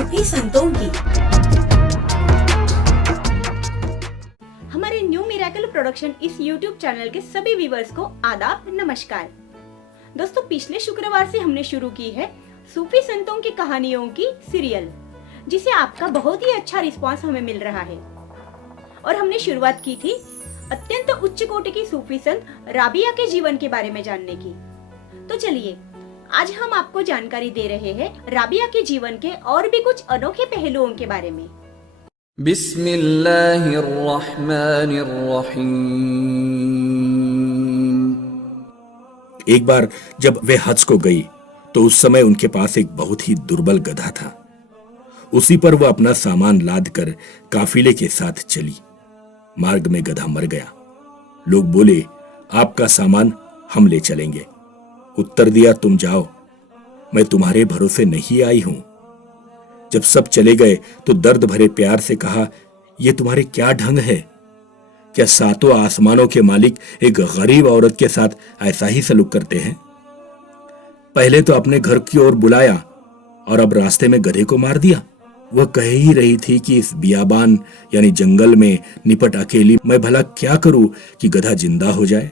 सूफी संतों की। हमारे न्यू मिरेकल प्रोडक्शन इस YouTube चैनल के सभी व्यूअर्स को आदाब नमस्कार। दोस्तों, पिछले शुक्रवार से हमने शुरू की है सूफी संतों की कहानियों की सीरियल, जिसे आपका बहुत ही अच्छा रिस्पांस हमें मिल रहा है। और हमने शुरुआत की थी अत्यंत उच्च कोटि की सूफी संत राबिया के जीवन के बारे में जानने की। तो चलिए, आज हम आपको जानकारी दे रहे हैं राबिया के जीवन के और भी कुछ अनोखे पहलुओं के बारे में। बिस्मिल्लाहिर्रहमानिर्रहीम। एक बार जब वे हज को गई तो उस समय उनके पास एक बहुत ही दुर्बल गधा था। उसी पर वह अपना सामान लाद कर काफिले के साथ चली। मार्ग में गधा मर गया। लोग बोले, आपका सामान हम ले चलेंगे। उत्तर दिया, तुम जाओ, मैं तुम्हारे भरोसे नहीं आई हूं। जब सब चले गए तो दर्द भरे प्यार से कहा, यह तुम्हारे क्या ढंग है? क्या सातों आसमानों के मालिक एक गरीब औरत के साथ ऐसा ही सलूक करते हैं? पहले तो अपने घर की ओर बुलाया और अब रास्ते में गधे को मार दिया। वह कह ही रही थी कि इस बियाबान यानी जंगल में निपट अकेली मैं भला क्या करूं कि गधा जिंदा हो जाए।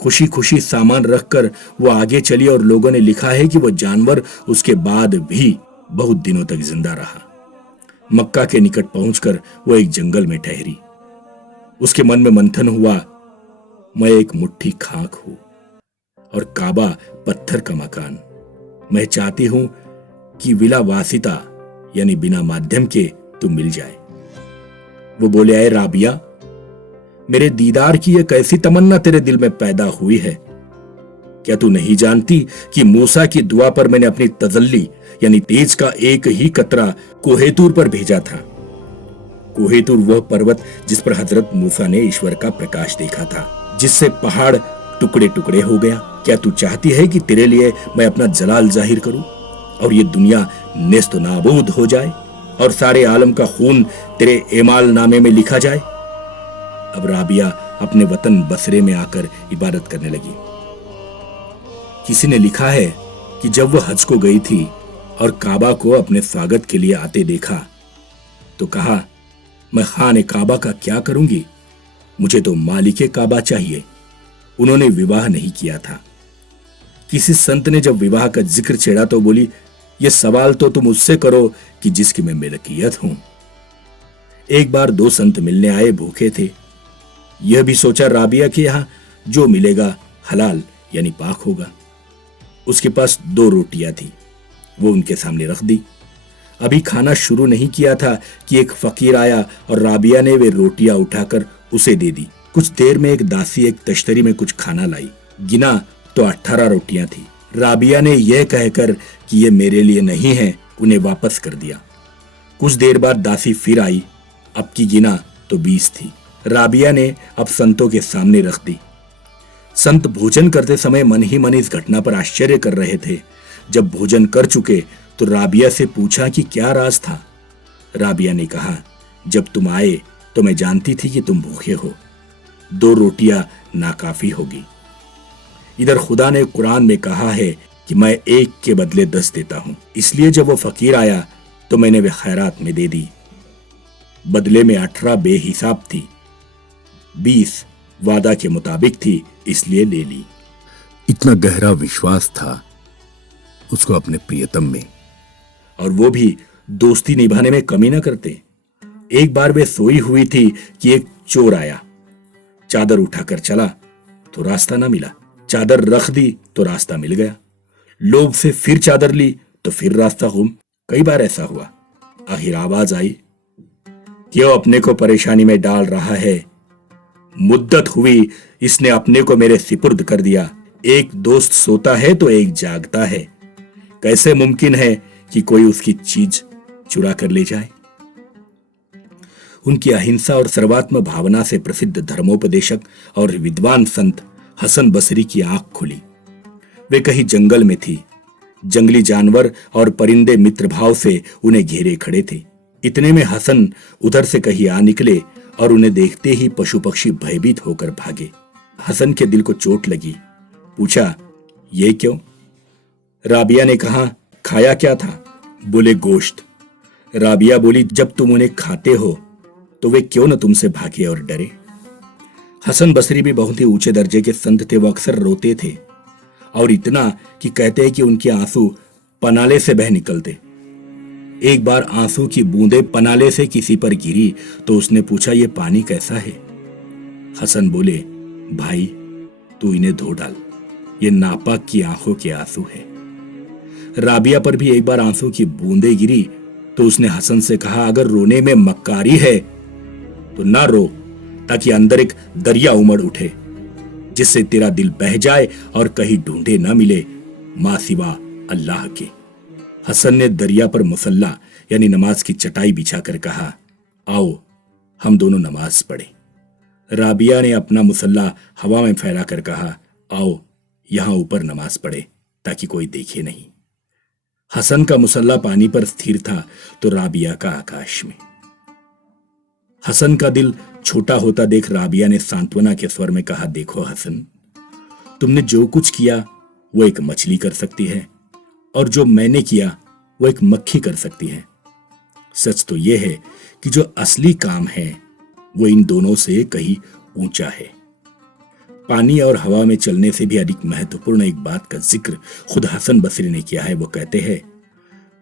खुशी खुशी सामान रखकर वो आगे चली और लोगों ने लिखा है कि वह जानवर उसके बाद भी बहुत दिनों तक जिंदा रहा। मक्का के निकट पहुंचकर वो एक जंगल में ठहरी। उसके मन में मंथन हुआ, मैं एक मुट्ठी खाक हूं और काबा पत्थर का मकान। मैं चाहती हूं कि विला वासिता यानी बिना माध्यम के तू मिल जाए। वो बोले, आए राबिया, मेरे दीदार की यह कैसी तमन्ना तेरे दिल में पैदा हुई है? क्या तू नहीं जानती कि मूसा की दुआ पर मैंने अपनी तजल्ली यानी तेज का एक ही कतरा कोहेतूर पर भेजा था। कोहेतूर वह पर्वत जिस पर हजरत मूसा ने ईश्वर का प्रकाश देखा था, जिससे पहाड़ टुकड़े टुकड़े हो गया। क्या तू चाहती है कि तेरे लिए मैं अपना जलाल जाहिर करूं और ये दुनिया नेस्त नाबूद हो जाए और सारे आलम का खून तेरे एमाल नामे में लिखा जाए? अब राबिया अपने वतन बसरे में आकर इबादत करने लगी। किसी ने लिखा है कि जब वह हज को गई थी और काबा को अपने स्वागत के लिए आते देखा तो कहा, मैं खाने काबा का क्या करूंगी, मुझे तो मालिके काबा चाहिए। उन्होंने विवाह नहीं किया था। किसी संत ने जब विवाह का जिक्र छेड़ा तो बोली, यह सवाल तो तुम उससे करो कि जिसकी मैं मिल्कियत हूं। एक बार दो संत मिलने आए, भूखे थे। यह भी सोचा राबिया के यहां जो मिलेगा हलाल यानी पाक होगा। उसके पास 2 रोटियां थी, वो उनके सामने रख दी। अभी खाना शुरू नहीं किया था कि एक फकीर आया और राबिया ने वे रोटियां उठाकर उसे दे दी। कुछ देर में एक दासी एक तश्तरी में कुछ खाना लाई। गिना तो 18 रोटियां थी। राबिया ने यह कहकर कि ये मेरे लिए नहीं है, उन्हें वापस कर दिया। कुछ देर बाद दासी फिर आई। अब की गिना तो 20 थी। राबिया ने अब संतों के सामने रख दी। संत भोजन करते समय मन ही मन इस घटना पर आश्चर्य कर रहे थे। जब भोजन कर चुके तो राबिया से पूछा कि क्या राज था। राबिया ने कहा, जब तुम आए तो मैं जानती थी कि तुम भूखे हो। 2 रोटियां नाकाफी होगी। इधर खुदा ने कुरान में कहा है कि मैं एक के बदले 10 देता हूं। इसलिए जब वो फकीर आया तो मैंने वे खैरात में दे दी। बदले में 18 बेहिसाब थी, 20 वादा के मुताबिक थी, इसलिए ले ली। इतना गहरा विश्वास था उसको अपने प्रियतम में, और वो भी दोस्ती निभाने में कमी न करते। एक बार वे सोई हुई थी कि एक चोर आया। चादर उठाकर चला तो रास्ता ना मिला। चादर रख दी तो रास्ता मिल गया। लोभ से फिर चादर ली तो फिर रास्ता गुम। कई बार ऐसा हुआ। आखिर आवाज आई, क्यों अपने को परेशानी में डाल रहा है? मुद्दत हुई इसने अपने को मेरे सिपुर्द कर दिया। एक दोस्त सोता है तो एक जागता है। कैसे मुमकिन है कि कोई उसकी चीज चुरा कर ले जाए? उनकी अहिंसा और सर्वात्म भावना से प्रसिद्ध धर्मोपदेशक और विद्वान संत हसन बसरी की आंख खुली। वे कहीं जंगल में थी। जंगली जानवर और परिंदे मित्र भाव से उन्हें घेरे खड़े थे। इतने में हसन उधर से कहीं आ निकले और उन्हें देखते ही पशु पक्षी भयभीत होकर भागे। हसन के दिल को चोट लगी। पूछा, ये क्यों? राबिया ने कहा, खाया क्या था? बोले, गोश्त। राबिया बोली, जब तुम उन्हें खाते हो तो वे क्यों न तुमसे भागे और डरे। हसन बसरी भी बहुत ही ऊंचे दर्जे के संत थे। वो अक्सर रोते थे, और इतना कि कहते हैं कि उनके आंसू पनाले से बह निकलते। एक बार आंसू की बूंदें पनाले से किसी पर गिरी तो उसने पूछा, ये पानी कैसा है। हसन बोले, भाई तू इन्हें धो डाल, ये नापाक की आंखों के आंसू है। राबिया पर भी एक बार आंसू की बूंदें गिरी तो उसने हसन से कहा, अगर रोने में मक्कारी है तो ना रो, ताकि अंदर एक दरिया उमड़ उठे जिससे तेरा दिल बह जाए और कहीं ढूंढे ना मिले मां सिवा अल्लाह के। हसन ने दरिया पर मुसल्ला यानी नमाज की चटाई बिछाकर कहा, आओ हम दोनों नमाज पढ़े। राबिया ने अपना मुसल्ला हवा में फैलाकर कहा, आओ यहां ऊपर नमाज पढ़े ताकि कोई देखे नहीं। हसन का मुसल्ला पानी पर स्थिर था तो राबिया का आकाश में। हसन का दिल छोटा होता देख राबिया ने सांत्वना के स्वर में कहा, देखो हसन, तुमने जो कुछ किया वो एक मछली कर सकती है, और जो मैंने किया वो एक मक्खी कर सकती है। सच तो यह है कि जो असली काम है वो इन दोनों से कहीं ऊंचा है। पानी और हवा में चलने से भी अधिक महत्वपूर्ण एक बात का जिक्र खुद हसन बसरी ने किया है। वो कहते हैं,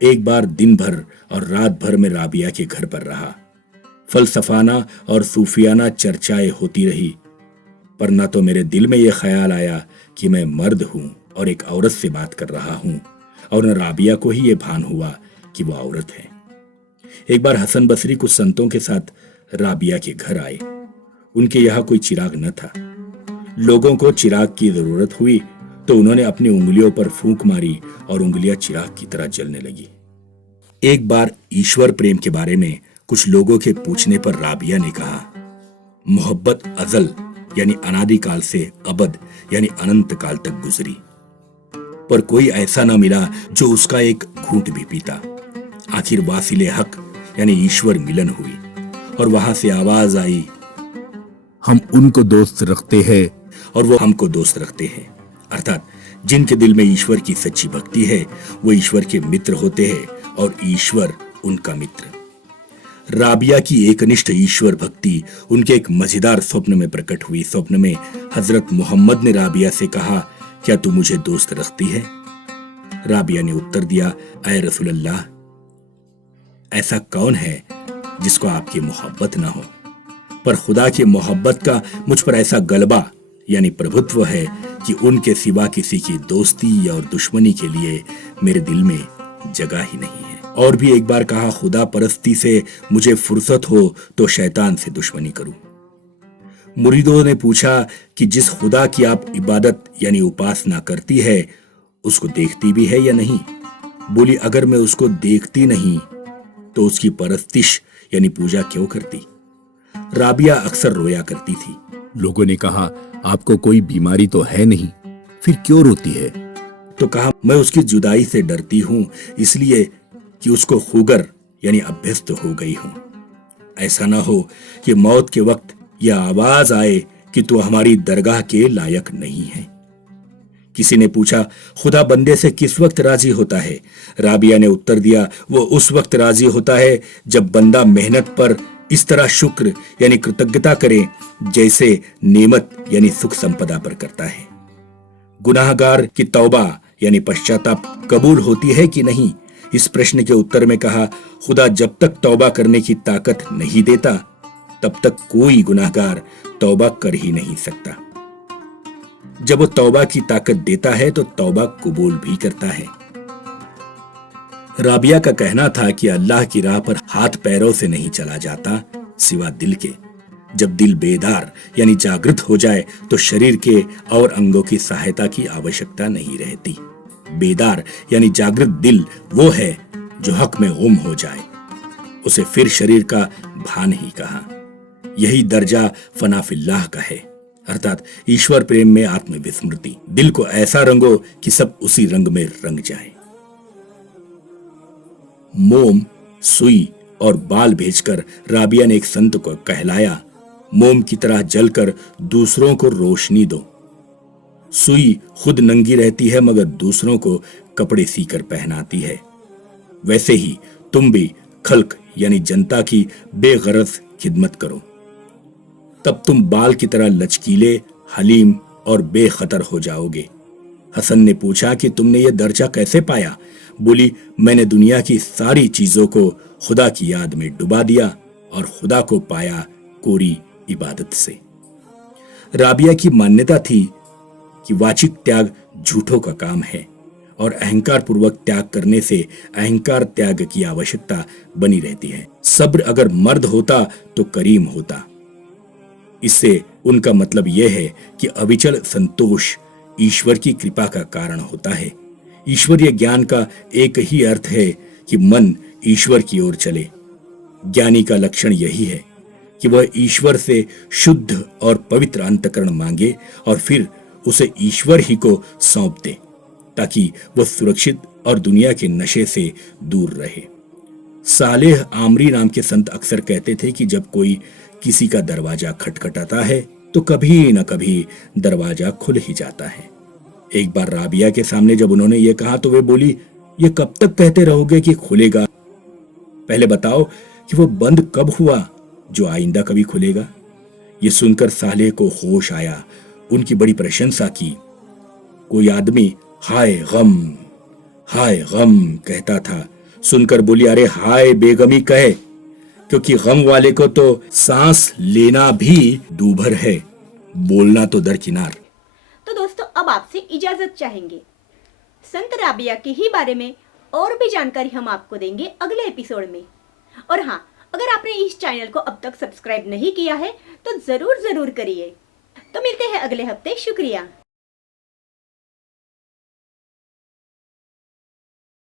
एक बार दिन भर और रात भर में राबिया के घर पर रहा। फलसफाना और सूफियाना चर्चाएं होती रही, पर ना तो मेरे दिल में यह ख्याल आया कि मैं मर्द हूं और एक औरत से बात कर रहा हूं, और न राबिया को ही यह भान हुआ कि वो औरत है। एक बार हसन बसरी कुछ संतों के साथ राबिया के घर आए। उनके यहां कोई चिराग न था। लोगों को चिराग की जरूरत हुई तो उन्होंने अपनी उंगलियों पर फूंक मारी और उंगलियां चिराग की तरह जलने लगी। एक बार ईश्वर प्रेम के बारे में कुछ लोगों के पूछने पर राबिया ने कहा, मोहब्बत अजल यानी अनादिकाल से अबद यानी अनंत काल तक गुजरी, पर कोई ऐसा ना मिला जो उसका एक घूंट भी पीता। आखिर वासिले हक यानी ईश्वर मिलन हुई और वहां से आवाज आई, हम उनको दोस्त रखते हैं और वो हमको दोस्त रखते हैं। अर्थात जिनके दिल में ईश्वर की सच्ची भक्ति है वो ईश्वर के मित्र होते हैं और ईश्वर उनका मित्र। राबिया की एकनिष्ठ ईश्वर भक्ति उनके एक मजेदार स्वप्न में प्रकट हुई। स्वप्न में हजरत मोहम्मद ने राबिया से कहा, क्या तू मुझे दोस्त रखती है? राबिया ने उत्तर दिया, ऐ रसूलल्लाह, ऐसा कौन है जिसको आपकी मोहब्बत ना हो, पर खुदा की मोहब्बत का मुझ पर ऐसा गलबा यानी प्रभुत्व है कि उनके सिवा किसी की दोस्ती और दुश्मनी के लिए मेरे दिल में जगह ही नहीं है। और भी एक बार कहा, खुदा परस्ती से मुझे फुर्सत हो तो शैतान से दुश्मनी करूं। मुरीदों ने पूछा कि जिस खुदा की आप इबादत यानी उपासना करती है उसको देखती भी है या नहीं? बोली, अगर मैं उसको देखती नहीं तो उसकी परस्तिश यानी पूजा क्यों करती? राबिया अक्सर रोया करती थी। लोगों ने कहा, आपको कोई बीमारी तो है नहीं, फिर क्यों रोती है? तो कहा, मैं उसकी जुदाई से डरती हूं, इसलिए कि उसको खुगर यानी अभ्यस्त हो गई हूं। ऐसा ना हो कि मौत के वक्त यह आवाज आए कि तू हमारी दरगाह के लायक नहीं है। किसी ने पूछा, खुदा बंदे से किस वक्त राजी होता है? राबिया ने उत्तर दिया, वो उस वक्त राजी होता है जब बंदा मेहनत पर इस तरह शुक्र यानी कृतज्ञता करे जैसे नेमत यानी सुख संपदा पर करता है। गुनाहगार की तौबा यानी पश्चाताप कबूल होती है कि नहीं? इस प्रश्न के उत्तर में कहा, खुदा जब तक तौबा करने की ताकत नहीं देता तब तक कोई गुनाहगार तौबा कर ही नहीं सकता। जब वो तौबा की ताकत देता है तो तौबा कबूल भी करता है। राबिया का कहना था कि अल्लाह की राह पर हाथ पैरों से नहीं चला जाता सिवा दिल के। जब दिल बेदार यानी जागृत हो जाए तो शरीर के और अंगों की सहायता की आवश्यकता नहीं रहती। बेदार यानी जागृत दिल वो है जो हक में गुम हो जाए, उसे फिर शरीर का भान ही कहा। यही दर्जा फनाफिल्लाह का है, अर्थात ईश्वर प्रेम में आत्मविस्मृति। दिल को ऐसा रंगो कि सब उसी रंग में रंग जाए। मोम, सुई और बाल भेजकर राबिया ने एक संत को कहलाया, मोम की तरह जलकर दूसरों को रोशनी दो। सुई खुद नंगी रहती है मगर दूसरों को कपड़े सीकर पहनाती है। वैसे ही तुम भी खल्क यानी जनता की बेगरज खिदमत करो। तब तुम बाल की तरह लचकीले, हलीम और बेखतर हो जाओगे। हसन ने पूछा कि तुमने ये दर्जा कैसे पाया? बोली, मैंने दुनिया की सारी चीजों को खुदा की याद में डुबा दिया और खुदा को पाया कोरी इबादत से। राबिया की मान्यता थी कि वाचिक त्याग झूठों का काम है और अहंकार पूर्वक त्याग करने से अहंकार त्याग की आवश्यकता बनी रहती है। सब्र अगर मर्द होता तो करीम होता। इससे उनका मतलब यह है कि अविचल संतोष ईश्वर की कृपा का कारण होता है। ईश्वरीय ज्ञान का एक ही अर्थ है कि मन ईश्वर की ओर चले। ज्ञानी का लक्षण यही है कि वह ईश्वर से शुद्ध और पवित्र अंतःकरण मांगे और फिर उसे ईश्वर ही को सौंप दे, ताकि वह सुरक्षित और दुनिया के नशे से दूर रहे। सालेह आमरी नाम के संत अक्सर कहते थे कि जब कोई किसी का दरवाजा खटखटाता है तो कभी न कभी दरवाजा खुल ही जाता है। एक बार राबिया के सामने जब उन्होंने ये कहा तो वे बोली, ये कब तक कहते रहोगे कि खुलेगा? पहले बताओ कि वो बंद कब हुआ जो आइंदा कभी खुलेगा? ये सुनकर सालेह को होश आया। उनकी बड़ी प्रशंसा की। कोई आदमी हाय गम कहता था। सुनकर बोली, अरे हाय बेगमी कहे, क्योंकि गम वाले को तो सांस लेना भी दूभर है, बोलना तो दरकिनार। तो दोस्तों अब आपसे इजाजत चाहेंगे। संत राबिया के ही बारे में और भी जानकारी हम आपको देंगे अगले एपिसोड में। और हाँ, अगर आपने इस चैनल को अब तक सब्सक्राइब नहीं किया है तो जरूर करिए। तो मिलते हैं अगले हफ्ते। शुक्रिया।